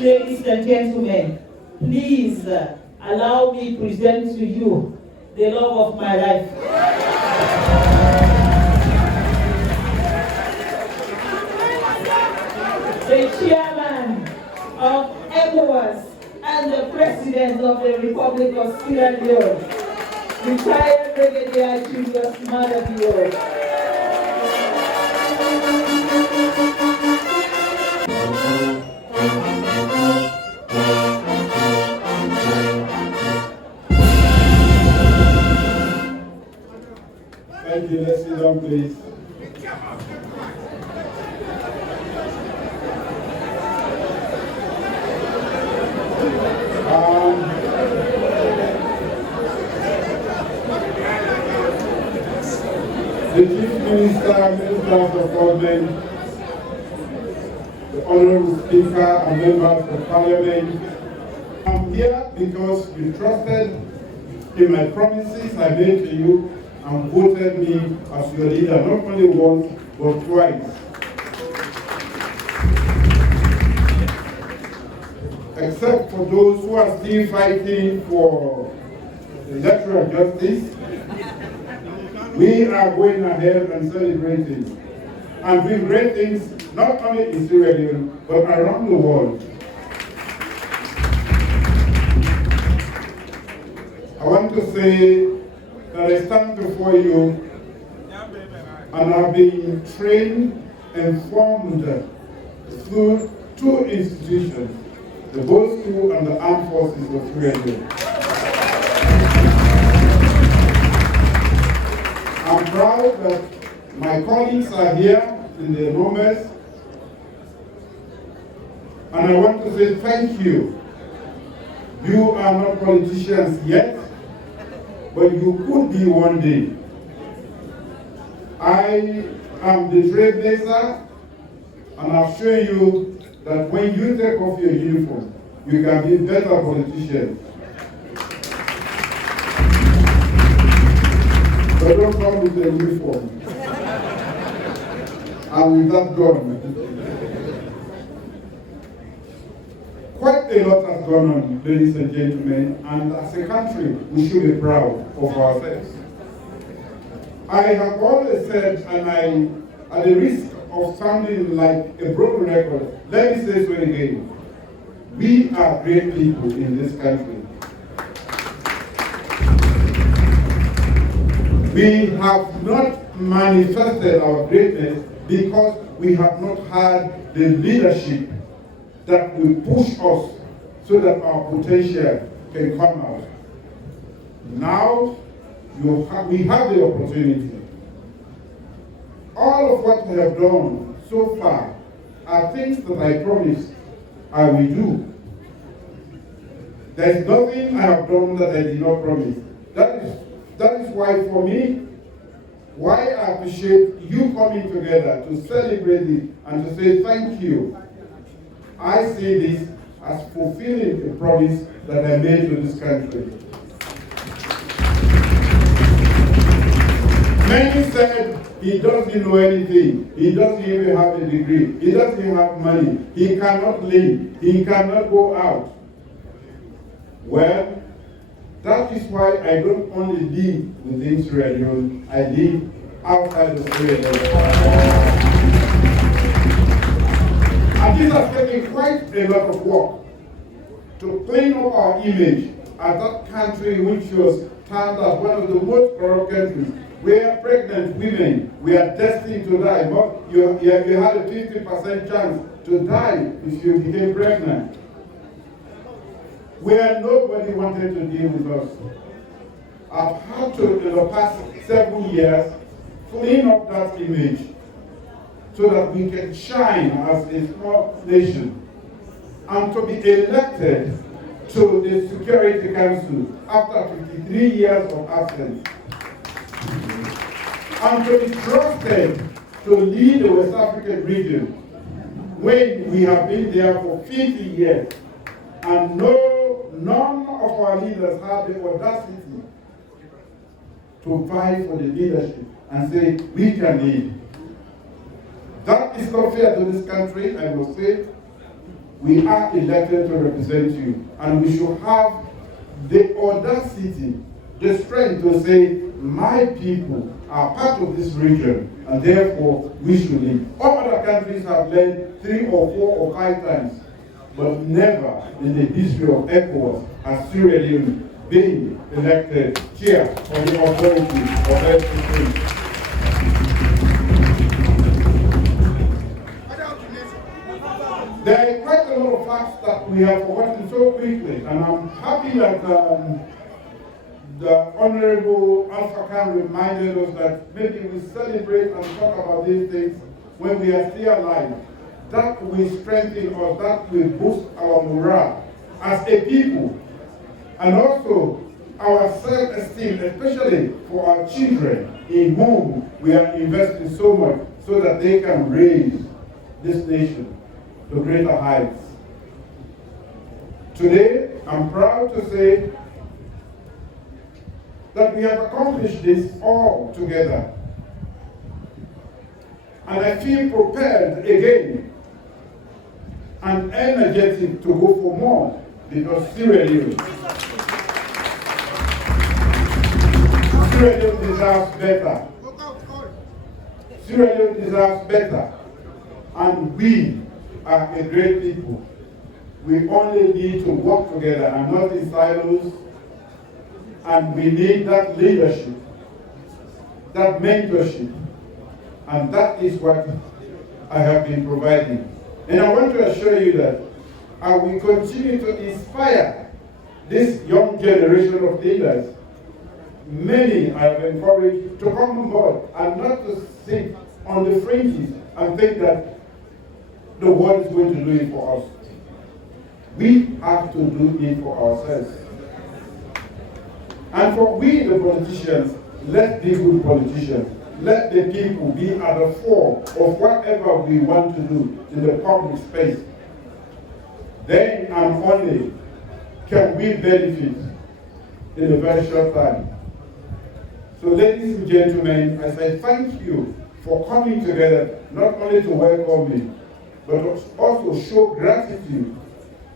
Ladies and gentlemen, please allow me to present to you the love of my life. The chairman of ECOWAS and the president of the Republic of Sierra Leone, retired Brigadier Julius Maada. Thank you. Let's sit down, please. The Chief Minister, Minister of Government, the Honorable Speaker and members of Parliament, I'm here because you trusted in my promises I made to you and voted me as your leader, not only once, but twice. Except for those who are still fighting for electoral justice, we are going ahead and celebrating and doing great things, not only in Sierra Leone, but around the world. I want to say that I stand before you and have been trained and formed through two institutions, the Board School and the Armed Forces of Sierra Leone. I'm proud that my colleagues are here in the numbers, and I want to say thank you. You are not politicians yet, but you could be one day. I am the trailblazer, and I've shown you that when you take off your uniform, you can be better politicians. But don't come with the uniform. And with that gun. Quite a lot has gone on, ladies and gentlemen, and as a country, we should be proud of ourselves. I have always said, and I, at the risk of sounding like a broken record, let me say so again. We are great people in this country. We have not manifested our greatness because we have not had the leadership that will push us so that our potential can come out. Now, we have the opportunity. All of what we have done so far are things that I promised I will do. There is nothing I have done that I did not promise. That is why, for me, why I appreciate you coming together to celebrate it and to say thank you. I see this as fulfilling a promise that I made to this country. Many said he doesn't know anything, he doesn't even have a degree, he doesn't even have money, he cannot live, he cannot go out. Well, that is why I don't only live within Sierra Leone, I live outside of Sierra Leone. And this has taken quite a lot of work to clean up our image as that country which was termed as one of the most corrupt countries, where pregnant women were destined to die. You had a 50% chance to die if you became pregnant. Where nobody wanted to deal with us. I've had to, in the past 7 years, clean up that image so that we can shine as a small nation and to be elected to the Security Council after 53 years of absence. And to be trusted to lead the West African region when we have been there for 50 years and none of our leaders have the audacity to fight for the leadership and say, we can lead. That is not fair to this country, I will say. We are elected to represent you, and we should have the audacity, the strength to say, my people are part of this region, and therefore we should lead. All other countries have led 3 or 4 or 5 times, but never in the history of ECOWAS has Sierra Leone been elected chair of the authority of SLPP. There are quite a lot of facts that we have forgotten so quickly, and I'm happy that the Honorable Alpha Khan reminded us that maybe we celebrate and talk about these things when we are still alive. That will strengthen us, that will boost our morale as a people, and also our self-esteem, especially for our children in whom we are investing so much so that they can raise this nation to greater heights. Today, I'm proud to say that we have accomplished this all together. And I feel prepared again and energetic to go for more, because Sierra Leone deserves better. Sierra Leone deserves better. And we are a great people. We only need to work together and not in silos. And we need that leadership, that mentorship. And that is what I have been providing. And I want to assure you that I will continue to inspire this young generation of leaders. Many I have encouraged to come on board and not to sit on the fringes and think that the world is going to do it for us. We have to do it for ourselves. And for we, the politicians, let's be good politicians. Let the people be at the fore of whatever we want to do in the public space. Then and only can we benefit in a very short time. So ladies and gentlemen, I say thank you for coming together, not only to welcome me, but also show gratitude.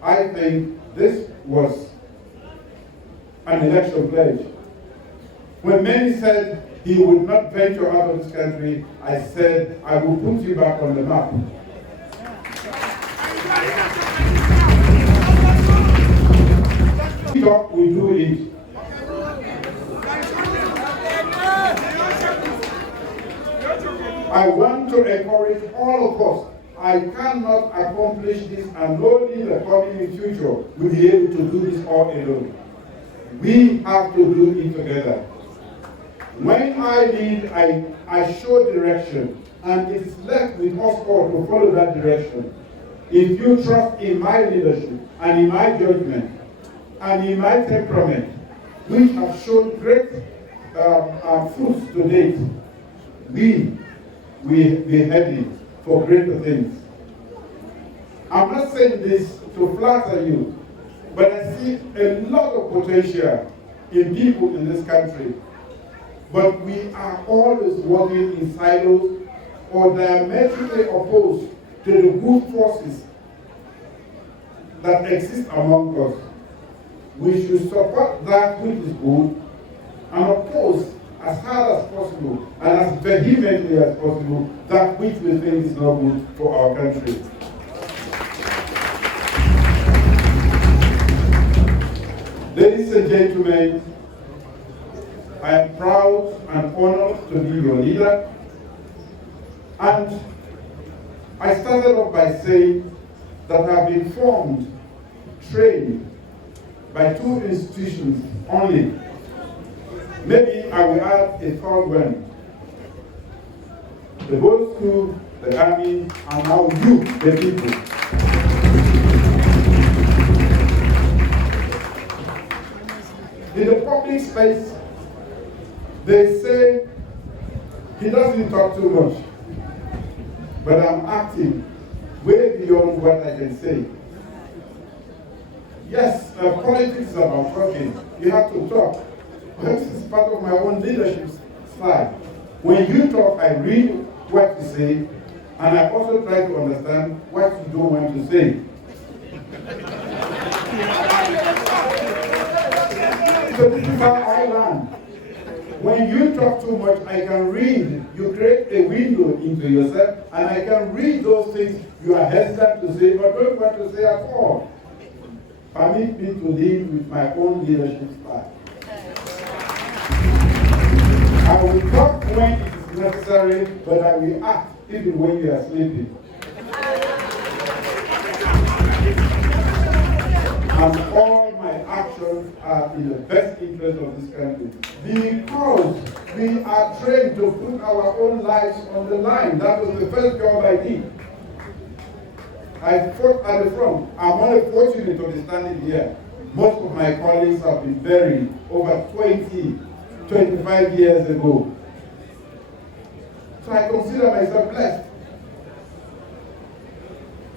I think this was an election pledge. When many said he would not venture out of this country, I said, I will put you back on the map. We talk, we do it. I want to encourage all of us. I cannot accomplish this, and no leader coming in future will be able to do this all alone. We have to do it together. When I lead, I show direction, and it is left with us all to follow that direction. If you trust in my leadership, and in my judgment, and in my temperament, which have shown great fruits to date, we will be heading for greater things. I'm not saying this to flatter you, but I see a lot of potential in people in this country. But we are always working in silos or diametrically opposed to the good forces that exist among us. We should support that which is good and oppose as hard as possible and as vehemently as possible that which we think is not good for our country. Ladies and gentlemen, I am proud and honored to be your leader. And I started off by saying that I have been formed, trained by 2 institutions only. Maybe I will add a third one. The both school, the army, and now you, the people. In the public space, they say he doesn't talk too much, but I'm acting way beyond what I can say. Yes, politics is about talking. You have to talk. But this is part of my own leadership style. When you talk, I read what you say, and I also try to understand what you don't want to say. So this is how I learn. When you talk too much, I can read. You create a window into yourself, and I can read those things you are hesitant to say, but don't want to say at all. Permit me to lead with my own leadership style. I will talk when it is necessary, but I will act even when you are sleeping. And all my actions are in the best interest of this country. Because we are trained to put our own lives on the line. That was the first job I did. I fought at the front. I'm only fortunate to be standing here. Most of my colleagues have been buried over 25 years ago. So I consider myself blessed.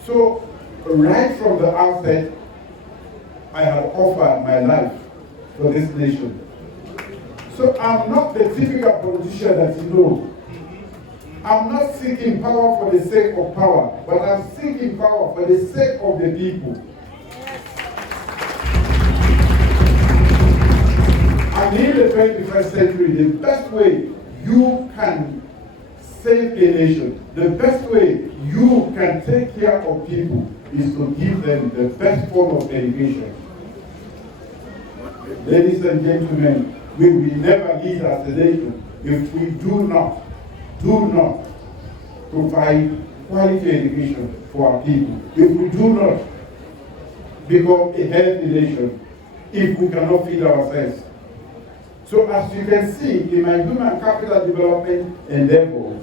So right from the outset, I have offered my life for this nation. So I'm not the typical politician that you know. I'm not seeking power for the sake of power, but I'm seeking power for the sake of the people. And in the 21st century, the best way you can save a nation, the best way you can take care of people is to give them the best form of education. Ladies and gentlemen, we will never lead as a nation if we do not provide quality education for our people. If we do not become a healthy nation, if we cannot feed ourselves. So as you can see in my human capital development endeavor,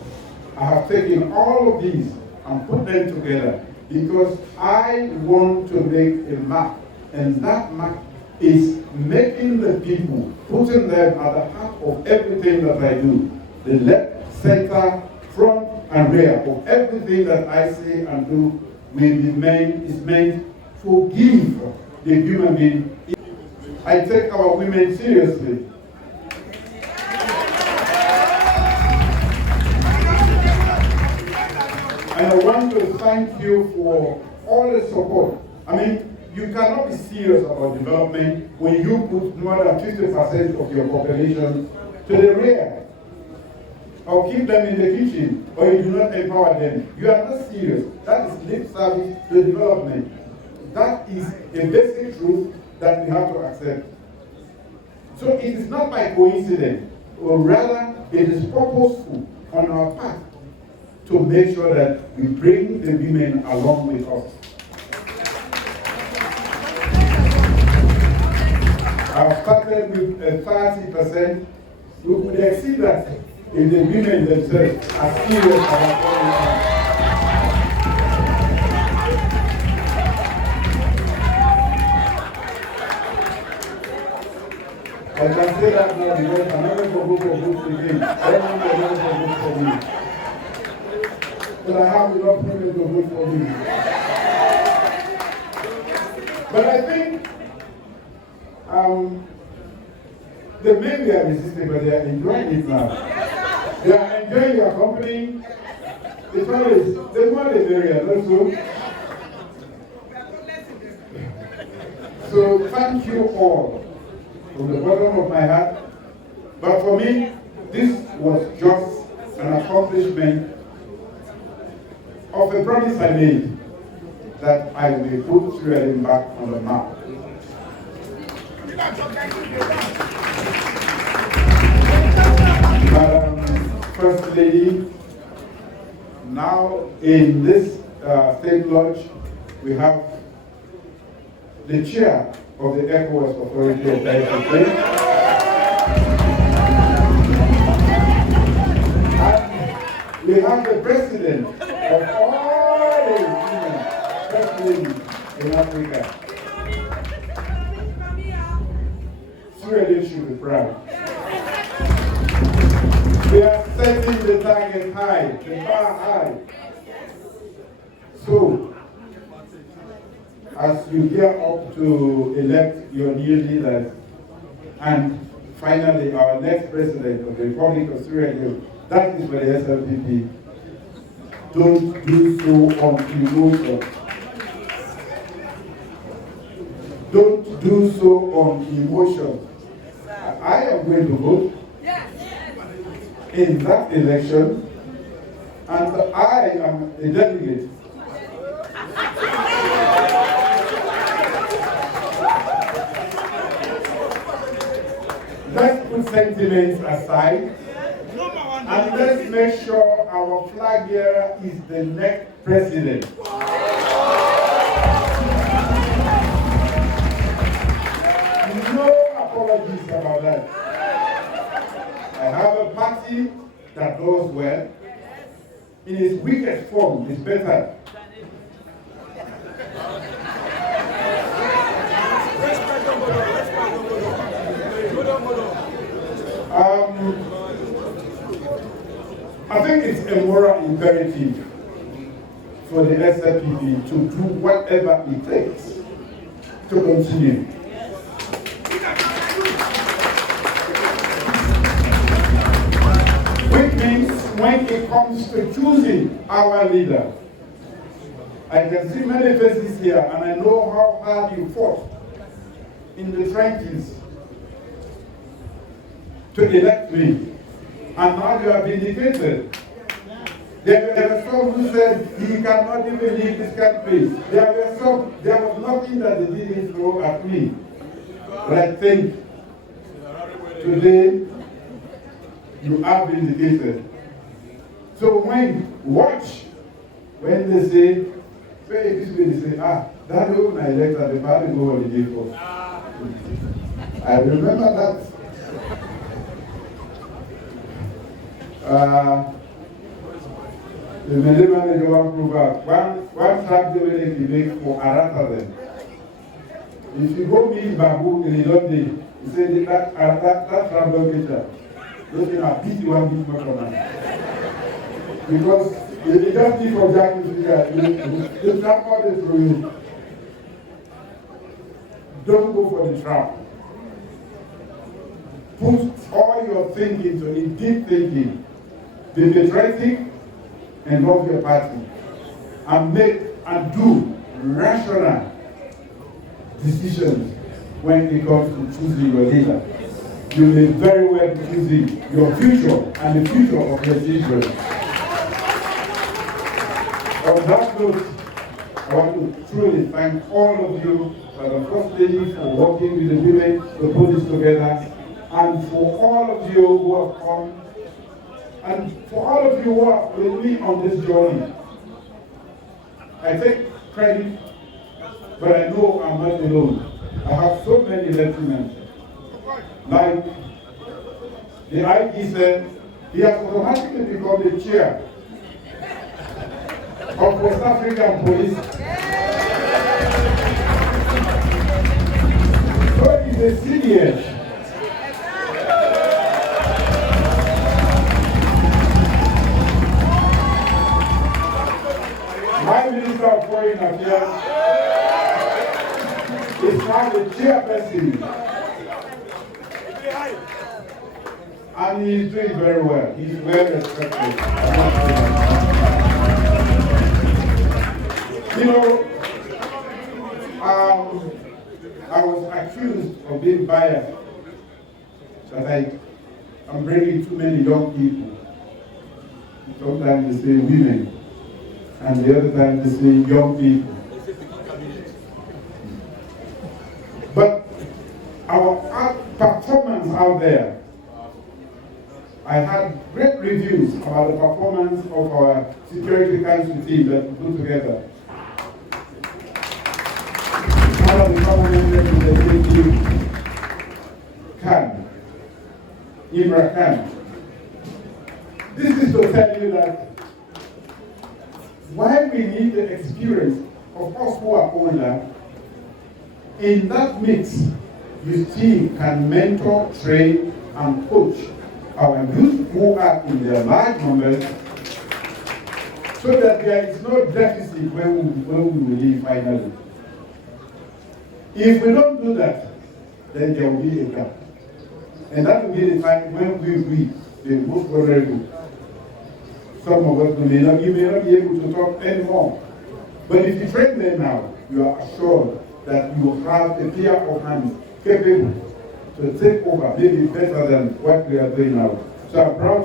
I have taken all of these and put them together because I want to make a map, and that map is making the people, putting them at the heart of everything that I do. The left, center, front, and rear of everything that I say and do is meant to give the human being. I take our women seriously. And I want to thank you for all the support. I mean, you cannot be serious about development when you put more than 50% of your population to the rear, or keep them in the kitchen, or you do not empower them. You are not serious. That is lip service to development. That is a basic truth that we have to accept. So it is not by coincidence, or rather it is purposeful on our part to make sure that we bring the women along with us. I've started with 30%. We could exceed that if the women themselves are serious about all. I can say that now because I'm not going to go for books again. I don't want to go for books for me. But I have enough women to vote for me. But I think the men they are resisting, but they are enjoying it now. They are enjoying your company. The more the merrier, also. So thank you all from the bottom of my heart. But for me, this was just an accomplishment of a promise I made that I will put Sierra Leone back on the map. First Lady, now in this state lodge, we have the chair of the ECOWAS Authority of APC. And we have the president of all the women, first ladies in Africa. Sierra Leone should be proud. We are setting the target high, the bar high. So, as you gear up to elect your new leaders, and finally our next president of the Republic of Sierra Leone, that is for the SLPP, don't do so on emotion. Don't do so on emotion. that I am going to vote in that election, and I am a delegate. Let's put sentiments aside, and let's make sure our flag bearer is the next president. No apologies about that. I have a party that does well. In its weakest form, it's better. I think it's a moral imperative for the SLPP to do whatever it takes to continue. Which means when it comes to choosing our leader, I can see many faces here and I know how hard you fought in the trenches to elect me. And now you are vindicated. There were some who said he cannot even leave this country. There was nothing that they didn't throw at me. But I think today you are vindicated. So when they say, they say, that when I elected, the party go holiday for. I remember that. The Medemane Joan Proverb, one track they will make for Arata. If you go meet Babu in the London, he said that travel picture, those things are beat one bit more common. Because if you just need for Jack to figure, the trap all is through you. Don't go for the trap. Put all your thinking to in deep thinking. Be patriotic and love your party. And make and do rational decisions when it comes to choosing your leader. You may very well be choosing your future and the future of your children. On that note, I want to truly thank all of you, for the first ladies, for working with the women to put this together, and for all of you who have come, and for all of you who are with me on this journey. I take credit, but I know I'm not alone. I have so many lieutenants. Like the IG said, he has automatically become the chair of West African Police. So he's a senior. My Minister of Foreign Affairs is now the chairperson. And he's doing very well. He's well respected. You know, I was accused of being biased, that I'm bringing too many young people. Sometimes they say women, and the other time they say young people. But our performance out there, I had great reviews about the performance of our Security Council team that we put together. One of the common members in the team, Imra Khan. This is to tell you that while we need the experience of us who are older, in that mix, you still can mentor, train, and coach our youth who are in their large numbers, so that there is no deficit when we will leave finally. If we don't do that, then there will be a gap. And that will be the time when we will be the most vulnerable. Some of us may not be able to talk anymore. But if you train them now, you are assured that you have a pair of hands capable to to take over, maybe better than what we are doing now. So I'm proud